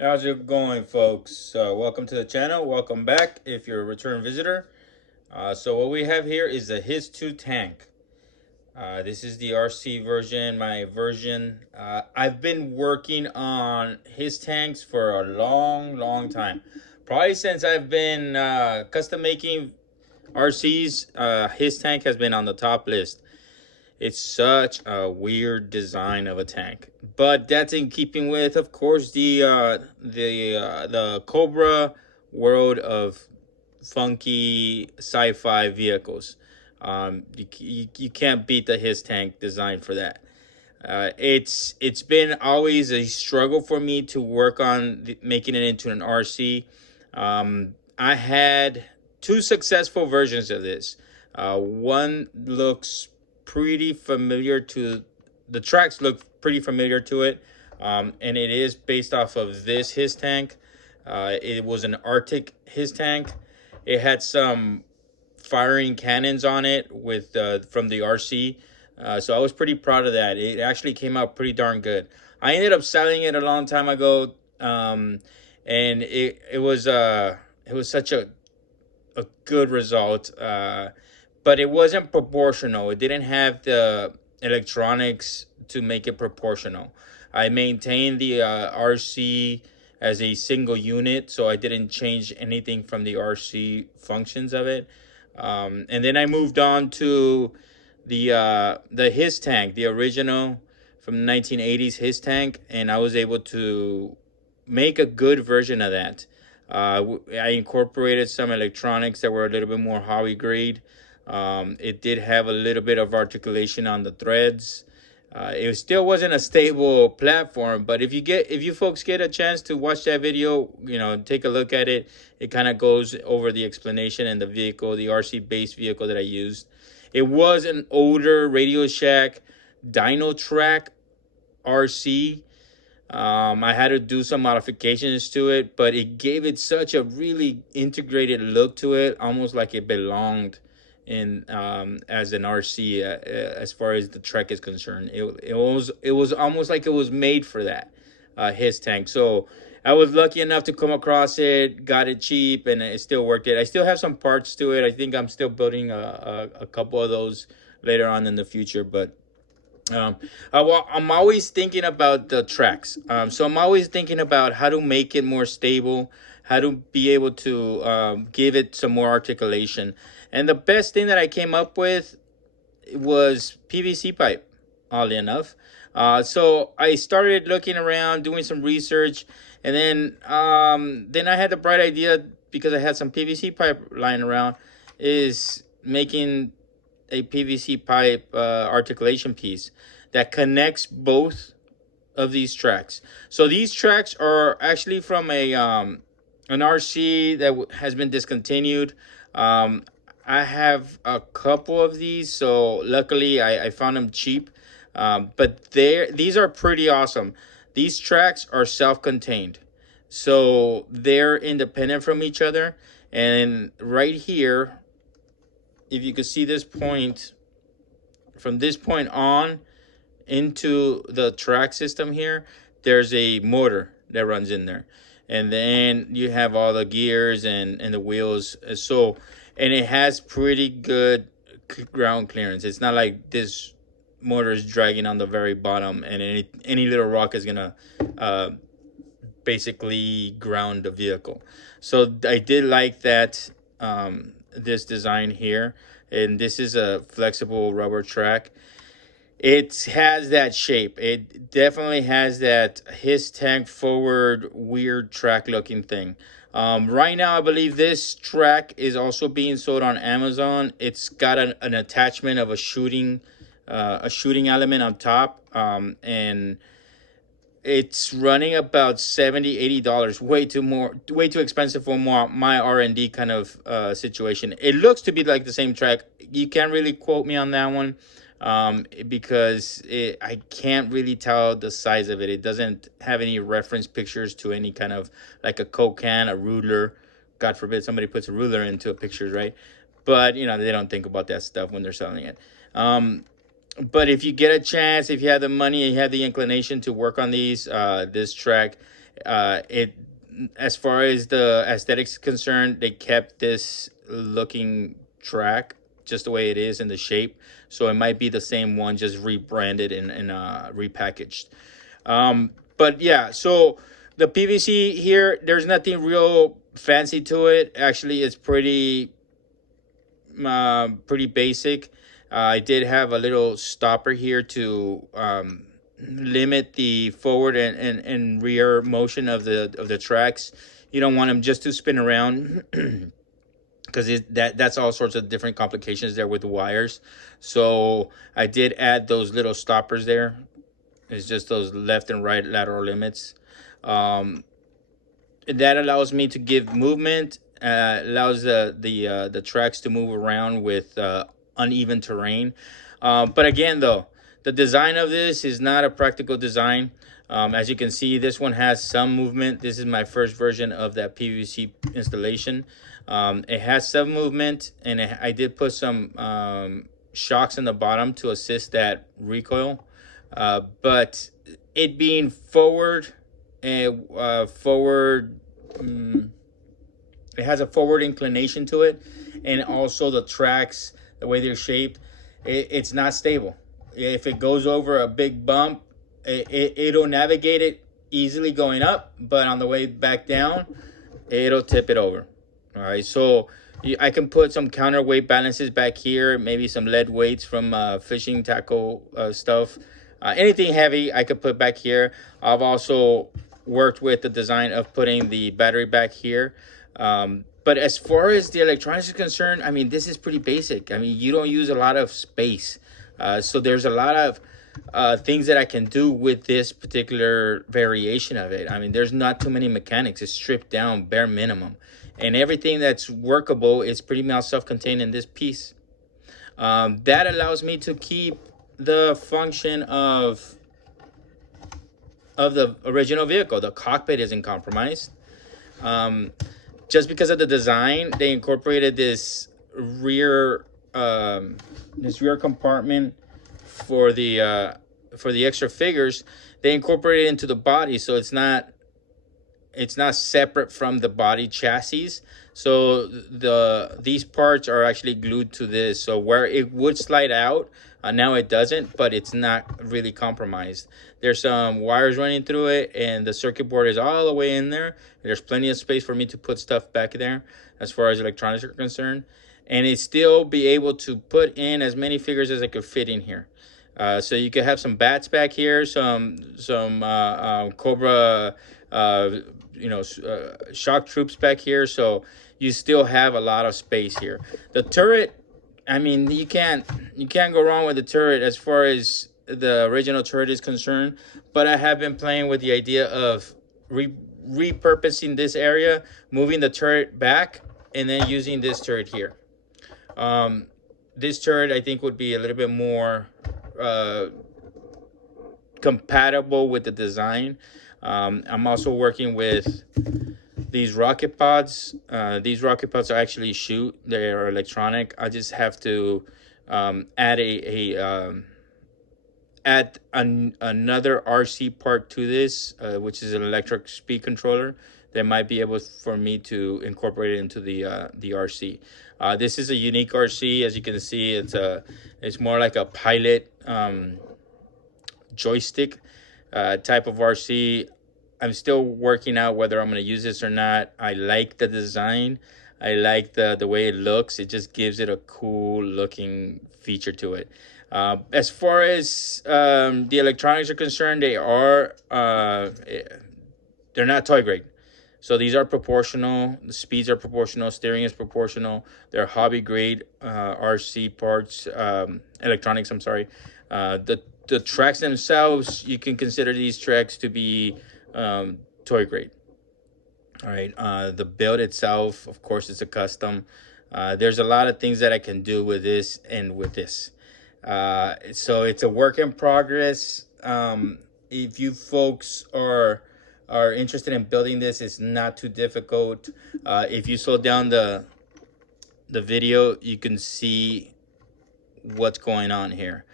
How's it going, folks? Welcome to the channel. Welcome back if you're a return visitor. So what we have here is the HISS 2 tank. This is the RC version, my version. I've been working on HISS tanks for a long time. Probably since I've been custom making RCs, HISS tank has been on the top list. It's such a weird design of a tank, but that's in keeping with, of course, the Cobra world of funky sci-fi vehicles. You can't beat the HISS tank design for that. It's been always a struggle for me to work on making it into an RC. I had two successful versions of this. One looks pretty familiar to the tracks look pretty familiar to it, and it is based off of this HISS tank. It was an Arctic HISS tank. It had some firing cannons on it with from the RC. So I was pretty proud of that. It actually came out pretty darn good. I ended up selling it a long time ago, and it was such a good result. But it wasn't proportional. It didn't have the electronics to make it proportional. I maintained the RC as a single unit, so I didn't change anything from the RC functions of it. And then I moved on to the HISS tank, the original from the 1980s HISS tank, and I was able to make a good version of that. I incorporated some electronics that were a little bit more hobby grade. It did have a little bit of articulation on the threads. It still wasn't a stable platform, but if you folks get a chance to watch that video, take a look at it. It kind of goes over the explanation and the vehicle, the RC based vehicle that I used. It was an older Radio Shack Dyno Track RC. I had to do some modifications to it, but it gave it such a really integrated look to it, almost like it belonged in as an RC as far as the Trek is concerned. It was almost like it was made for that HISS tank. So I was lucky enough to come across it, got it cheap, and it still worked. I still have some parts to it. I think I'm still building a couple of those later on in the future, but I'm always thinking about the tracks. So I'm always thinking about how to make it more stable, how to be able to give it some more articulation. And the best thing that I came up with was PVC pipe, oddly enough. So I started looking around, doing some research, and then I had the bright idea because I had some PVC pipe lying around, is making a PVC pipe articulation piece that connects both of these tracks. So these tracks are actually from a an RC that has been discontinued. I have a couple of these, so luckily I found them cheap. But these are pretty awesome. These tracks are self-contained, so they're independent from each other. And right here, if you could see this point, from this point on into the track system here, there's a motor that runs in there, and then you have all the gears and the wheels. So, and it has pretty good ground clearance. It's not like this motor is dragging on the very bottom, and any little rock is gonna basically ground the vehicle. So I did like that, this design here, and this is a flexible rubber track. It has that shape. It definitely has that HISS tank forward weird track looking thing. Right now, I believe this track is also being sold on Amazon. It's got an attachment of a shooting element on top, and it's running about $70-$80. Way too expensive for my R&D kind of situation. It looks to be like the same track. You can't really quote me on that one, because I can't really tell the size of it. It doesn't have any reference pictures to any kind of, like a Coke can, a ruler. God forbid somebody puts a ruler into a picture, right? But they don't think about that stuff when they're selling it. But if you get a chance, if you have the money and you have the inclination to work on this track, It, as far as the aesthetics is concerned, they kept this looking track just the way it is in the shape. So it might be the same one, just rebranded and repackaged. But yeah, so the PVC here, there's nothing real fancy to it. Actually, it's pretty basic. I did have a little stopper here to limit the forward and rear motion of the tracks. You don't want them just to spin around because that's all sorts of different complications there with the wires. So I did add those little stoppers there. It's just those left and right lateral limits. Um, that allows me to give movement. Allows the tracks to move around with uneven terrain. But again, though, the design of this is not a practical design. As you can see, this one has some movement. This is my first version of that PVC installation. It has some movement, and I did put some shocks in the bottom to assist that recoil. But it being forward and it has a forward inclination to it, and also the tracks, the way they're shaped, it's not stable. If it goes over a big bump, it'll navigate it easily going up, but on the way back down, it'll tip it over. All right, so I can put some counterweight balances back here, maybe some lead weights from fishing tackle stuff. Anything heavy I could put back here. I've also worked with the design of putting the battery back here. But as far as the electronics is concerned, I mean, this is pretty basic. I mean, you don't use a lot of space. So there's a lot of things that I can do with this particular variation of it. I mean, there's not too many mechanics. It's stripped down, bare minimum. And everything that's workable is pretty much self-contained in this piece. That allows me to keep the function of the original vehicle. The cockpit isn't compromised. Just because of the design, they incorporated this rear compartment for the extra figures. They incorporated it into the body, so it's not separate from the body chassis. So these parts are actually glued to this. So where it would slide out, now it doesn't, but it's not really compromised. There's some wires running through it, and the circuit board is all the way in there. There's plenty of space for me to put stuff back there as far as electronics are concerned, and it still be able to put in as many figures as I could fit in here. So you could have some bats back here, some Cobra, shock troops back here. So you still have a lot of space here. The turret, I mean, you can't go wrong with the turret as far as the original turret is concerned. But I have been playing with the idea of repurposing this area, moving the turret back, and then using this turret here. This turret, I think, would be a little bit more compatible with the design. I'm also working with these rocket pods. These rocket pods are actually shoot. They are electronic. I just have to add another RC part to this, which is an electric speed controller that might be able for me to incorporate it into the RC. This is a unique RC. As you can see, it's more like a pilot joystick type of RC. I'm still working out whether I'm going to use this or not. I like the design. I like the way it looks. It just gives it a cool looking feature to it. As far as the electronics are concerned, they're not toy grade. So these are proportional. The speeds are proportional. Steering is proportional. They're hobby grade RC parts, electronics. I'm sorry. The tracks themselves, you can consider these tracks to be toy grade. All right. The build itself, of course, it's a custom. There's a lot of things that I can do with this and with this. So it's a work in progress. If you folks are interested in building this, it's not too difficult. If you slow down the video, you can see what's going on here.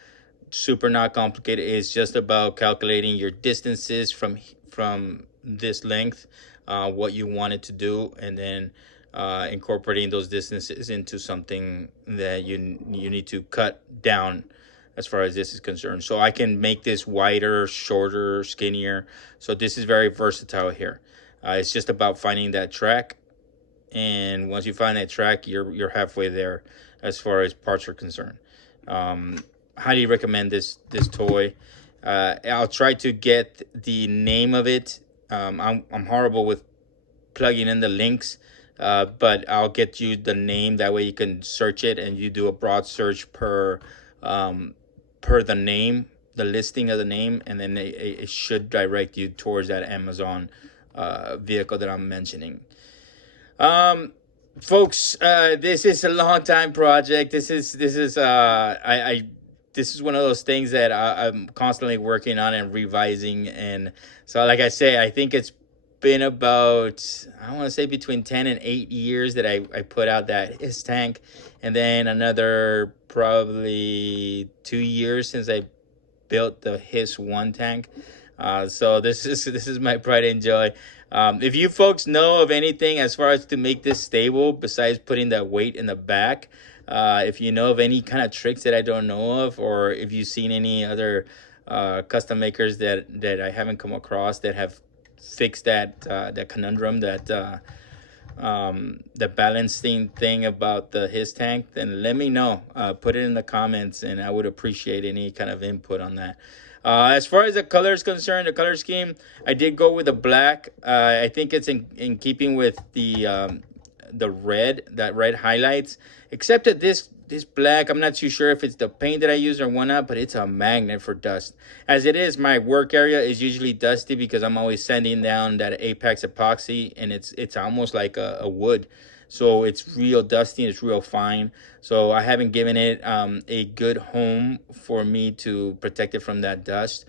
Super not complicated. It's just about calculating your distances from this length, what you want it to do, and then incorporating those distances into something that you need to cut down as far as this is concerned. So I can make this wider, shorter, skinnier. So this is very versatile here. It's just about finding that track, and once you find that track, you're halfway there as far as parts are concerned. Um, Highly recommend this toy. I'll try to get the name of it. I'm horrible with plugging in the links, but I'll get you the name. That way you can search it, and you do a broad search um, per the name, the listing of the name, and then it should direct you towards that Amazon vehicle that I'm mentioning. Um, Folks, this is a long time project. This is I this is one of those things that I'm constantly working on and revising. And so, like I say, I think it's been about, I want to say, between 10 and 8 years that I put out that HISS tank, and then another probably 2 years since I built the HISS one tank. So this is my pride and joy. If you folks know of anything as far as to make this stable, besides putting that weight in the back, if you know of any kind of tricks that I don't know of, or if you've seen any other custom makers that I haven't come across that have fixed that conundrum, the balancing thing about the HISS tank, then let me know. Put it in the comments, and I would appreciate any kind of input on that. As far as the color is concerned, the color scheme, I did go with the black. I think it's in keeping with the red, that red highlights. Except that this black, I'm not too sure if it's the paint that I use or whatnot, but it's a magnet for dust. As it is, my work area is usually dusty because I'm always sanding down that Apex epoxy, and it's almost like a wood. So it's real dusty and it's real fine. So I haven't given it a good home for me to protect it from that dust.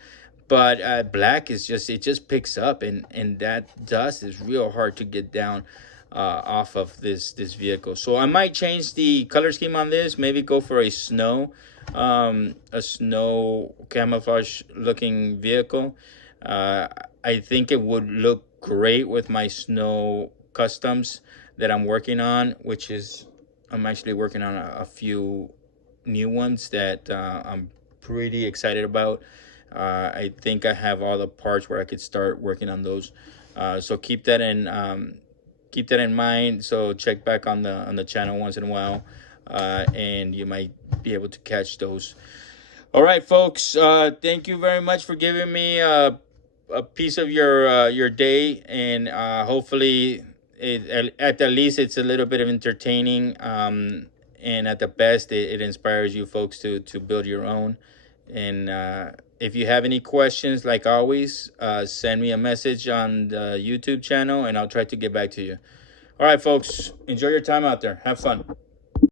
But black is just, it just picks up, and that dust is real hard to get down off of this vehicle. So I might change the color scheme on this. Maybe go for a snow camouflage looking vehicle. I think it would look great with my snow customs that I'm working on, which is, I'm actually working on a few new ones that I'm pretty excited about. I think I have all the parts where I could start working on those. So keep that in mind. So check back on the channel once in a while, and you might be able to catch those. All right, folks. Thank you very much for giving me a piece of your day, and hopefully, at the least, it's a little bit of entertaining. And at the best, it inspires you folks to build your own. And if you have any questions, like always, send me a message on the YouTube channel, and I'll try to get back to you. All right, folks. Enjoy your time out there. Have fun.